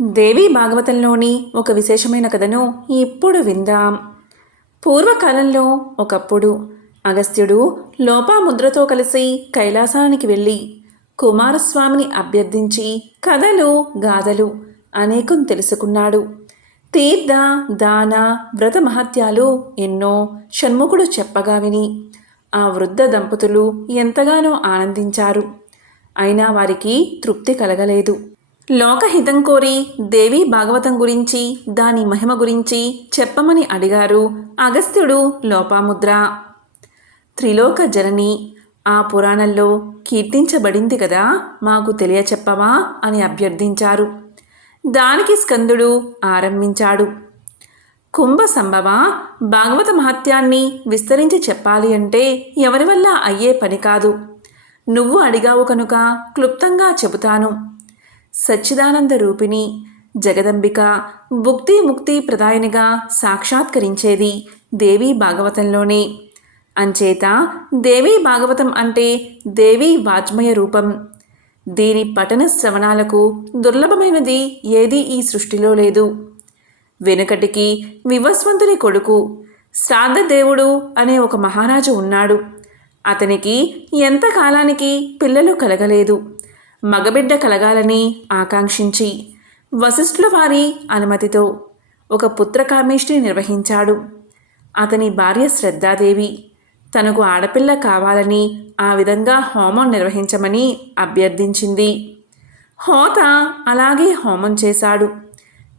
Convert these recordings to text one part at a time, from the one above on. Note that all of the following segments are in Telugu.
దేవి భాగవతంలోని ఒక విశేషమైన కథను ఇప్పుడు విందాం. పూర్వకాలంలో ఒకప్పుడు అగస్త్యుడు లోపాముద్రతో కలిసి కైలాసానికి వెళ్ళి కుమారస్వామిని అభ్యర్థించి కథలు గాథలు అనేకం తెలుసుకున్నాడు. తీర్థ దాన వ్రత మహత్యాలు ఎన్నో షణ్ముఖుడు చెప్పగా విని ఆ వృద్ధ దంపతులు ఎంతగానో ఆనందించారు. అయినా వారికి తృప్తి కలగలేదు. లోకహితం కోరి దేవి భాగవతం గురించి దాని మహిమ గురించి చెప్పమని అడిగారు అగస్త్యుడు లోపాముద్ర. త్రిలోక జనని ఆ పురాణంలో కీర్తించబడింది కదా మాకు తెలియచెప్పవా అని అభ్యర్థించారు. దానికి స్కందుడు ఆరంభించాడు. కుంభ సంభవ భాగవత మహత్యాన్ని విస్తరించి చెప్పాలి అంటే ఎవరి వల్ల అయ్యే పని కాదు. నువ్వు అడిగావు కనుక క్లుప్తంగా చెబుతాను. సచ్చిదానంద రూపిణి జగదంబిక భుక్తి ముక్తి ప్రదాయనిగా సాక్షాత్కరించేది దేవీ భాగవతంలోనే. అంచేత దేవీ భాగవతం అంటే దేవీ వాజ్మయ రూపం. దీని పఠన శ్రవణాలకు దుర్లభమైనది ఏదీ ఈ సృష్టిలో లేదు. వెనుకటికి వివస్వంతుని కొడుకు శ్రాద్ధదేవుడు అనే ఒక మహారాజు ఉన్నాడు. అతనికి ఎంత కాలానికి పిల్లలు కలగలేదు. మగబిడ్డ కలగాలని ఆకాంక్షించి వశిష్ఠుల వారి అనుమతితో ఒక పుత్రకామేష్టిని నిర్వహించాడు. అతని భార్య శ్రద్ధాదేవి తనకు ఆడపిల్ల కావాలని ఆ విధంగా హోమం నిర్వహించమని అభ్యర్థించింది. హోత అలాగే హోమం చేశాడు.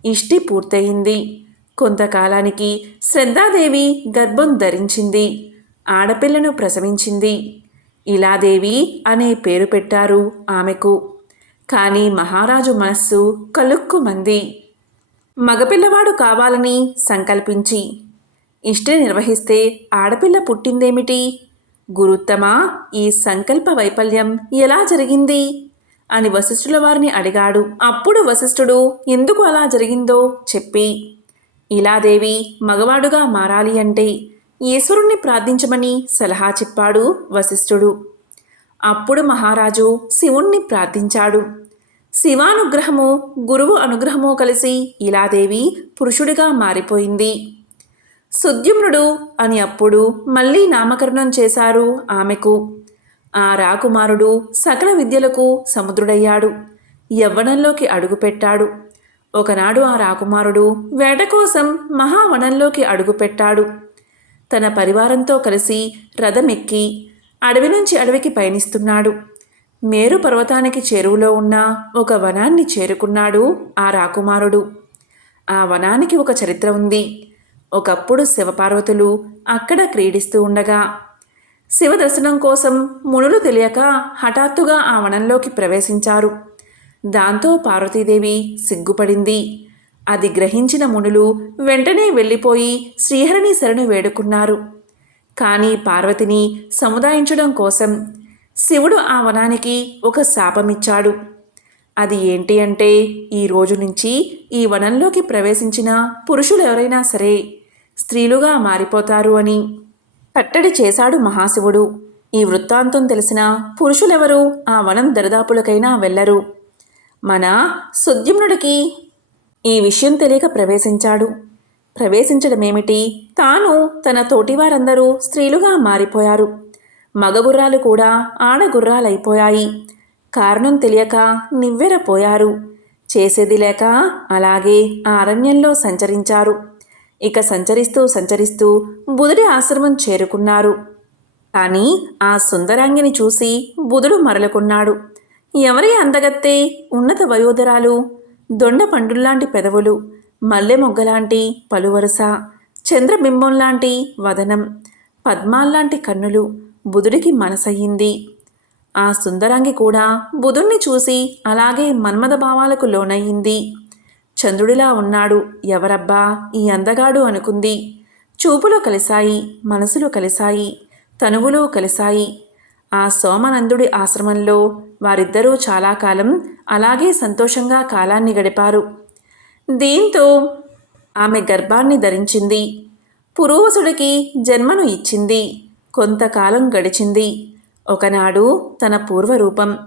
ఇష్టి పూర్తయింది. కొంతకాలానికి శ్రద్ధాదేవి గర్భం ధరించింది. ఆడపిల్లను ప్రసవించింది. ఇలాదేవి అనే పేరు పెట్టారు ఆమెకు. కానీ మహారాజు మనస్సు కలుక్కుమంది. మగపిల్లవాడు కావాలని సంకల్పించి ఇష్టి నిర్వహిస్తే ఆడపిల్ల పుట్టిందేమిటి? గురుత్తమా ఈ సంకల్ప వైఫల్యం ఎలా జరిగింది? అని వశిష్ఠుల వారిని అడిగాడు. అప్పుడు వశిష్ఠుడు ఎందుకు అలా జరిగిందో చెప్పి ఇలాదేవి మగవాడుగా మారాలి అంటే ఈశ్వరుణ్ణి ప్రార్థించమని సలహా చెప్పాడు వశిష్ఠుడు. అప్పుడు మహారాజు శివుణ్ణి ప్రార్థించాడు. శివానుగ్రహము గురువు అనుగ్రహము కలిసి ఇలాదేవి పురుషుడిగా మారిపోయింది. సుద్యుమ్నుడు అని అప్పుడు మళ్ళీ నామకరణం చేశారు ఆమెకు. ఆ రాకుమారుడు సకల విద్యలకు సముద్రుడయ్యాడు. యవ్వనంలోకి అడుగుపెట్టాడు. ఒకనాడు ఆ రాకుమారుడు వేట కోసం మహావనంలోకి అడుగుపెట్టాడు. తన పరివారంతో కలిసి రథమెక్కి అడవి నుంచి అడవికి పయనిస్తున్నాడు. మేరు పర్వతానికి చేరువలో ఉన్న ఒక వనాన్ని చేరుకున్నాడు ఆ రాకుమారుడు. ఆ వనానికి ఒక చరిత్ర ఉంది. ఒకప్పుడు శివపార్వతులు అక్కడ క్రీడిస్తూ ఉండగా శివ దర్శనం కోసం మునులు తెలియక హఠాత్తుగా ఆ వనంలోకి ప్రవేశించారు. దాంతో పార్వతీదేవి సిగ్గుపడింది. అది గ్రహించిన మునులు వెంటనే వెళ్ళిపోయి శ్రీహరిని శరణు వేడుకున్నారు. కానీ పార్వతిని సముదాయించడం కోసం శివుడు ఆ వనానికి ఒక శాపమిచ్చాడు. అది ఏంటి అంటే ఈ రోజు నుంచి ఈ వనంలోకి ప్రవేశించిన పురుషులు ఎవరైనా సరే స్త్రీలుగా మారిపోతారు అని కట్టడి చేశాడు మహాశివుడు. ఈ వృత్తాంతం తెలిసిన పురుషులెవరూ ఆ వనం దరిదాపులకైనా వెళ్ళరు. మన సుద్యుమ్నుడికి ఈ విషయం తెలియక ప్రవేశించాడు. ప్రవేశించడమేమిటి? తాను తన తోటివారందరూ స్త్రీలుగా మారిపోయారు. మగగుర్రాలు కూడా ఆడగుర్రాలైపోయాయి. కారణం తెలియక నివ్వెరపోయారు. చేసేది లేక అలాగే ఆ అరణ్యంలో సంచరించారు. ఇక సంచరిస్తూ సంచరిస్తూ బుధుడి ఆశ్రమం చేరుకున్నారు. కానీ ఆ సుందరాంగిని చూసి బుధుడు మరలుకున్నాడు. ఎవరి అందగత్తే ఉన్నత వయోధరాలు దొండ పండుల్లాంటి పెదవులు మల్లె మొగ్గలాంటి పలువరుస చంద్రబింబంలాంటి వదనం పద్మాల్లాంటి కన్నులు బుధుడికి మనసయ్యింది. ఆ సుందరాంగి కూడా బుధుణ్ణి చూసి అలాగే మన్మద భావాలకు లోనయ్యింది. చంద్రుడిలా ఉన్నాడు ఎవరబ్బా ఈ అందగాడు అనుకుంది. చూపులు కలిశాయి మనసులు కలిశాయి తనువులు కలిశాయి. ఆ సోమనందుడి ఆశ్రమంలో వారిద్దరూ చాలా కాలం అలాగే సంతోషంగా కాలాన్ని గడిపారు. దీంతో ఆమె గర్భాన్ని ధరించింది. పురూవసుడికి జన్మను ఇచ్చింది. కొంతకాలం గడిచింది. ఒకనాడు తన పూర్వరూపం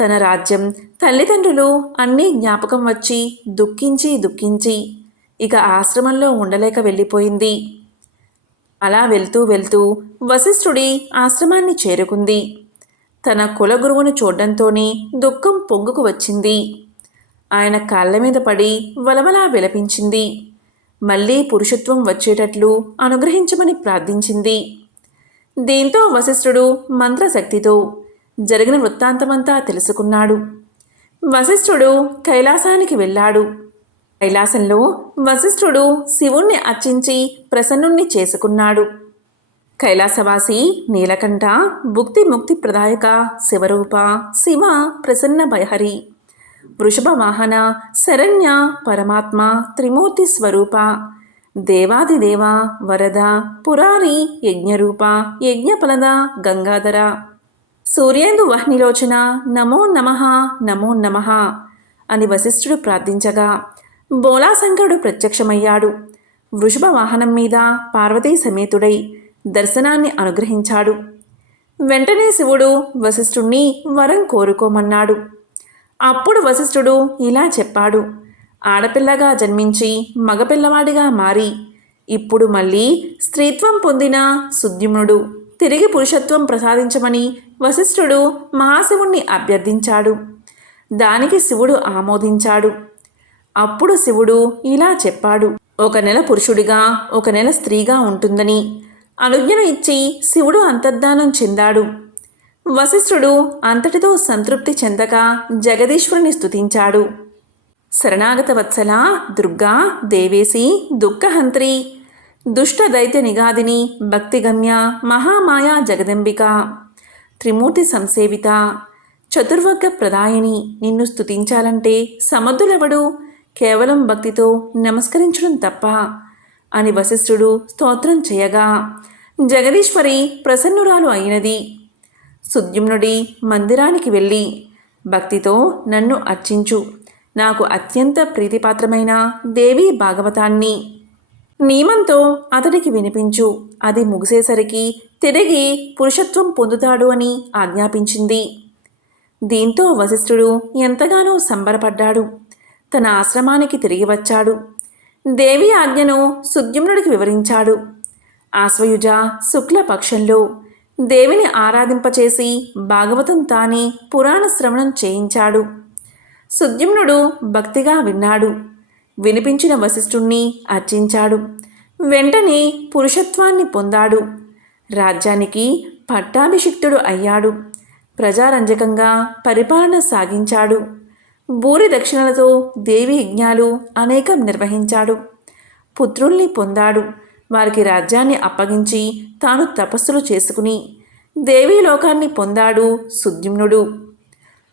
తన రాజ్యం తల్లిదండ్రులు అన్నీ జ్ఞాపకం వచ్చి దుఃఖించి దుఃఖించి ఇక ఆశ్రమంలో ఉండలేక వెళ్ళిపోయింది. అలా వెళ్తూ వెళ్తూ వశిష్ఠుడి ఆశ్రమాన్ని చేరుకుంది. తన కులగురువును చూడడంతోనే దుఃఖం పొంగుకు వచ్చింది. ఆయన కాళ్ళ మీద పడి వలవలా విలపించింది. మళ్ళీ పురుషత్వం వచ్చేటట్లు అనుగ్రహించమని ప్రార్థించింది. దీంతో వశిష్ఠుడు మంత్రశక్తితో జరిగిన వృత్తాంతమంతా తెలుసుకున్నాడు. వశిష్ఠుడు కైలాసానికి వెళ్ళాడు. కైలాసంలో వశిష్ఠుడు శివుణ్ణి అర్చించి ప్రసన్నుణ్ణి చేసుకున్నాడు. కైలాసవాసి నీలకంఠ భుక్తి ముక్తి ప్రదాయక శివరూప శివ ప్రసన్న భయహరి వృషభ వాహన శరణ్య పరమాత్మ త్రిమూర్తి స్వరూప. దేవాదిదేవ వరద పురారి యజ్ఞరూప యజ్ఞఫలద గంగాధర. సూర్యేందు వహ్నిలోచన నమో నమః నమో నమః అని వశిష్ఠుడు ప్రార్థించగా బోలాశంకరుడు ప్రత్యక్షమయ్యాడు. వృషభ వాహనం మీద పార్వతీ సమేతుడై దర్శనాన్ని అనుగ్రహించాడు. వెంటనే శివుడు వశిష్ఠుణ్ణి వరం కోరుకోమన్నాడు. అప్పుడు వశిష్ఠుడు ఇలా చెప్పాడు. ఆడపిల్లగా జన్మించి మగపిల్లవాడిగా మారి ఇప్పుడు మళ్ళీ స్త్రీత్వం పొందిన సుద్యుమ్నుడు తిరిగి పురుషత్వం ప్రసాదించమని వశిష్ఠుడు మహాశివుణ్ణి అభ్యర్థించాడు. దానికి శివుడు ఆమోదించాడు. అప్పుడు శివుడు ఇలా చెప్పాడు. ఒక నెల పురుషుడిగా ఒక నెల స్త్రీగా ఉంటుందని. అనుజ్ఞను ఇచ్చి శివుడు అంతర్ధానం చెందాడు. వశిష్ఠుడు అంతటితో సంతృప్తి చెందక జగదీశ్వరుని స్తుతించాడు. శరణాగత వత్సల దుర్గా దేవేసి దుఃఖహంత్రి దుష్ట దైత్య నిగాదిని భక్తిగమ్య మహామాయా జగదంబిక త్రిమూర్తి సంసేవిత చతుర్వర్గ ప్రదాయిని నిన్ను స్తుతించాలంటే సమర్థులెవడు కేవలం భక్తితో నమస్కరించడం తప్ప అని వశిష్ఠుడు స్తోత్రం చేయగా జగదీశ్వరి ప్రసన్నురాలు అయినది. సుద్యుమ్నుడి మందిరానికి వెళ్ళి భక్తితో నన్ను అర్చించు. నాకు అత్యంత ప్రీతిపాత్రమైన దేవీ భాగవతాన్ని. నియమంతో అతడికి వినిపించు. అది ముగిసేసరికి తిరిగి పురుషత్వం పొందుతాడు అని ఆజ్ఞాపించింది. దీంతో వశిష్ఠుడు ఎంతగానో సంబరపడ్డాడు. తన ఆశ్రమానికి తిరిగి వచ్చాడు. దేవి ఆజ్ఞను సుద్యుమ్నుడికి వివరించాడు. ఆశ్వయుజ శుక్ల పక్షంలో దేవిని ఆరాధింపచేసి భాగవతం తానే పురాణ శ్రవణం చేయించాడు. సుద్యుమ్నుడు భక్తిగా విన్నాడు. వినిపించిన వశిష్ఠుణ్ణి అర్చించాడు. వెంటనే పురుషత్వాన్ని పొందాడు. రాజ్యానికి పట్టాభిషిక్తుడు అయ్యాడు. ప్రజారంజకంగా పరిపాలన సాగించాడు. భూరి దక్షిణలతో దేవి యజ్ఞాలు అనేకం నిర్వహించాడు. పుత్రుల్ని పొందాడు. వారికి రాజ్యాన్ని అప్పగించి తాను తపస్సులు చేసుకుని దేవీ లోకాన్ని పొందాడు సుద్యుమ్నుడు.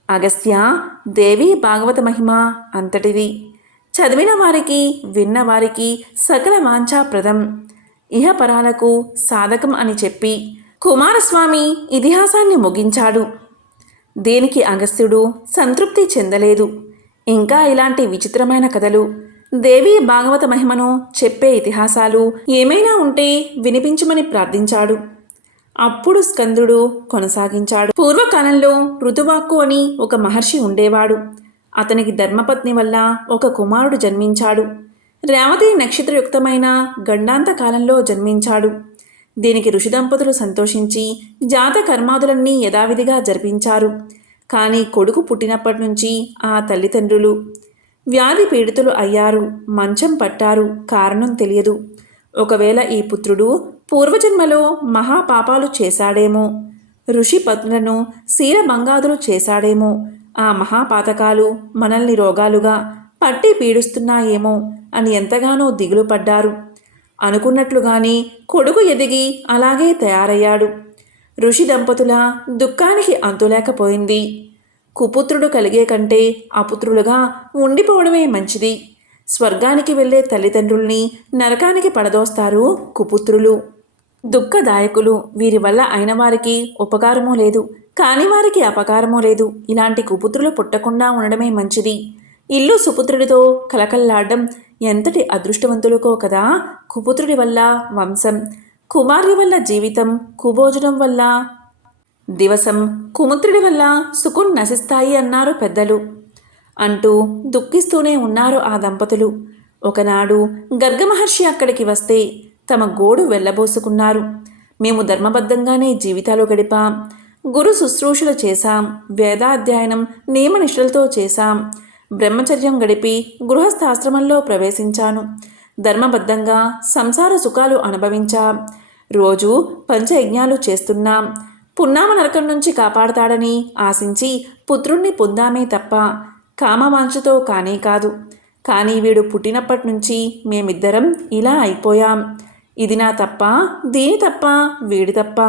అగస్త్య దేవి భాగవత మహిమ అంతటిది చదివిన వారికి విన్న వారికి సకల వాంఛాప్రదం ఇహపరాలకు సాధకం అని చెప్పి కుమారస్వామి ఇతిహాసాన్ని ముగించాడు. దీనికి అగస్త్యుడు సంతృప్తి చెందలేదు. ఇంకా ఇలాంటి విచిత్రమైన కథలు దేవీ భాగవత మహిమను చెప్పే ఇతిహాసాలు ఏమైనా ఉంటే వినిపించమని ప్రార్థించాడు. అప్పుడు స్కందుడు కొనసాగించాడు. పూర్వకాలంలో ఋతువాక్కు అని ఒక మహర్షి ఉండేవాడు. అతనికి ధర్మపత్ని వల్ల ఒక కుమారుడు జన్మించాడు. రేవతి నక్షత్రయుక్తమైన గండాంత కాలంలో జన్మించాడు. దీనికి ఋషి దంపతులు సంతోషించి జాత కర్మాదులన్నీ యథావిధిగా జరిపించారు. కానీ కొడుకు పుట్టినప్పటి నుంచి ఆ తల్లిదండ్రులు వ్యాధి పీడితులు అయ్యారు మంచం పట్టారు కారణం తెలియదు. ఒకవేళ ఈ పుత్రుడు పూర్వజన్మలో మహాపాపాలు చేశాడేమో ఋషి పత్నులను శీలభంగాదులు చేశాడేమో ఆ మహాపాతకాలు మనల్ని రోగాలుగా పట్టి పీడిస్తున్నాయేమో అని ఎంతగానో దిగులు పడ్డారు అనుకున్నట్లుగానే కొడుకు ఎదిగి అలాగే తయారయ్యాడు. ఋషి దంపతుల దుఃఖానికి అంతులేకపోయింది కుపుత్రుడు కలిగే కంటే అపుత్రులుగా ఉండిపోవడమే మంచిది. స్వర్గానికి వెళ్ళే తల్లిదండ్రుల్ని నరకానికి పడదోస్తారు కుపుత్రులు. దుఃఖదాయకులు వీరి వల్ల అయిన వారికి ఉపకారమూ లేదు కాని వారికి అపకారమూ లేదు. ఇలాంటి కుపుత్రులు పుట్టకుండా ఉండడమే మంచిది. ఇల్లు సుపుత్రుడితో కలకల్లాడడం ఎంతటి అదృష్టవంతులకో కదా కుపుత్రుడి వల్ల వంశం కుమారుడి వల్ల జీవితం కుభోజనం వల్ల దివసం కుముత్రుడి వల్ల సుఖం నశిస్తాయి అన్నారు పెద్దలు. అంటూ దుఃఖిస్తూనే ఉన్నారు ఆ దంపతులు. ఒకనాడు గర్గమహర్షి అక్కడికి వస్తే తమ గోడు వెళ్ళబోసుకున్నారు. మేము ధర్మబద్ధంగానే జీవితాలు గడిపాం గురు శుశ్రూషలు చేశాం వేదాధ్యయనం నియమనిష్టలతో చేశాం బ్రహ్మచర్యం గడిపి గృహస్థాశ్రమంలో ప్రవేశించాను. ధర్మబద్ధంగా సంసార సుఖాలు అనుభవించాం. రోజు పంచయజ్ఞాలు చేస్తున్నాం. పున్నామ నరకం నుంచి కాపాడతాడని ఆశించి పుత్రుణ్ణి పొందామే తప్ప కామవాంఛతో కానే కాదు. కానీ వీడు పుట్టినప్పటి నుంచి మేమిద్దరం ఇలా అయిపోయాం. ఇది నా తప్ప దీని తప్ప వీడి తప్ప.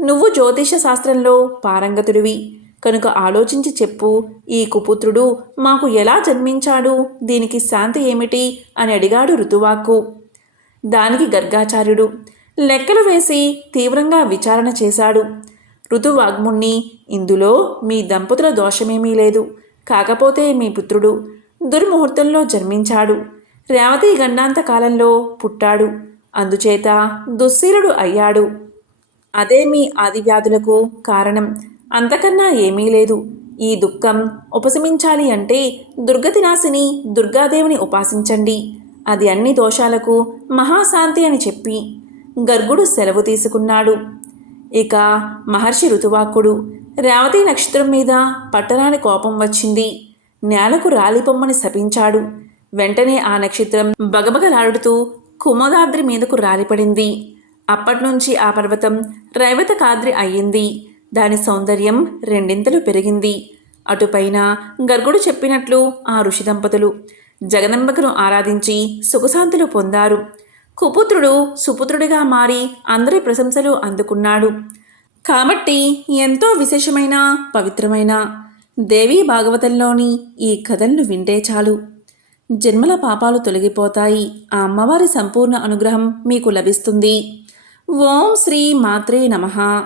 నువ్వు జ్యోతిష శాస్త్రంలో పారంగతుడివి. కనుక ఆలోచించి చెప్పు ఈ కుపుత్రుడు మాకు ఎలా జన్మించాడు? దీనికి శాంతి ఏమిటి? అని అడిగాడు ఋతువాకు దానికి గర్గాచార్యుడు లెక్కలు వేసి తీవ్రంగా విచారణ చేశాడు. ఋతువాగ్ముణ్ణి ఇందులో మీ దంపతుల దోషమేమీ లేదు. కాకపోతే మీ పుత్రుడు దుర్ముహూర్తంలో జన్మించాడు. రేవతి గండాంత కాలంలో పుట్టాడు. అందుచేత దుశ్శీలుడు అయ్యాడు. అదే మీ ఆదివ్యాధులకు కారణం. అంతకన్నా ఏమీ లేదు. ఈ దుఃఖం ఉపశమించాలి అంటే దుర్గతినాశిని దుర్గాదేవిని ఉపాసించండి. అది అన్ని దోషాలకు మహాశాంతి అని చెప్పి గర్గుడు సెలవు తీసుకున్నాడు. ఇక మహర్షి ఋతువాక్కుడు రేవతి నక్షత్రం మీద పట్టరాని కోపం వచ్చింది. నేలకు రాలిపొమ్మని శపించాడు. వెంటనే ఆ నక్షత్రం బగబగలాడుతూ కుమదాద్రి మీదకు రాలిపడింది. అప్పటినుంచి ఆ పర్వతం రైవతకాద్రి అయ్యింది. దాని సౌందర్యం రెండింతలు పెరిగింది. అటుపైన గర్గుడు చెప్పినట్లు ఆ ఋషి దంపతులు జగదంబకను ఆరాధించి సుఖశాంతులు పొందారు. కుపుత్రుడు సుపుత్రుడిగా మారి అందరి ప్రశంసలు అందుకున్నాడు. కాబట్టి ఎంతో విశేషమైన పవిత్రమైన దేవీ భాగవతంలోని ఈ కథలను వింటే చాలు. జన్మల పాపాలు తొలగిపోతాయి. ఆ అమ్మవారి సంపూర్ణ అనుగ్రహం మీకు లభిస్తుంది. ఓం శ్రీ మాత్రే నమః.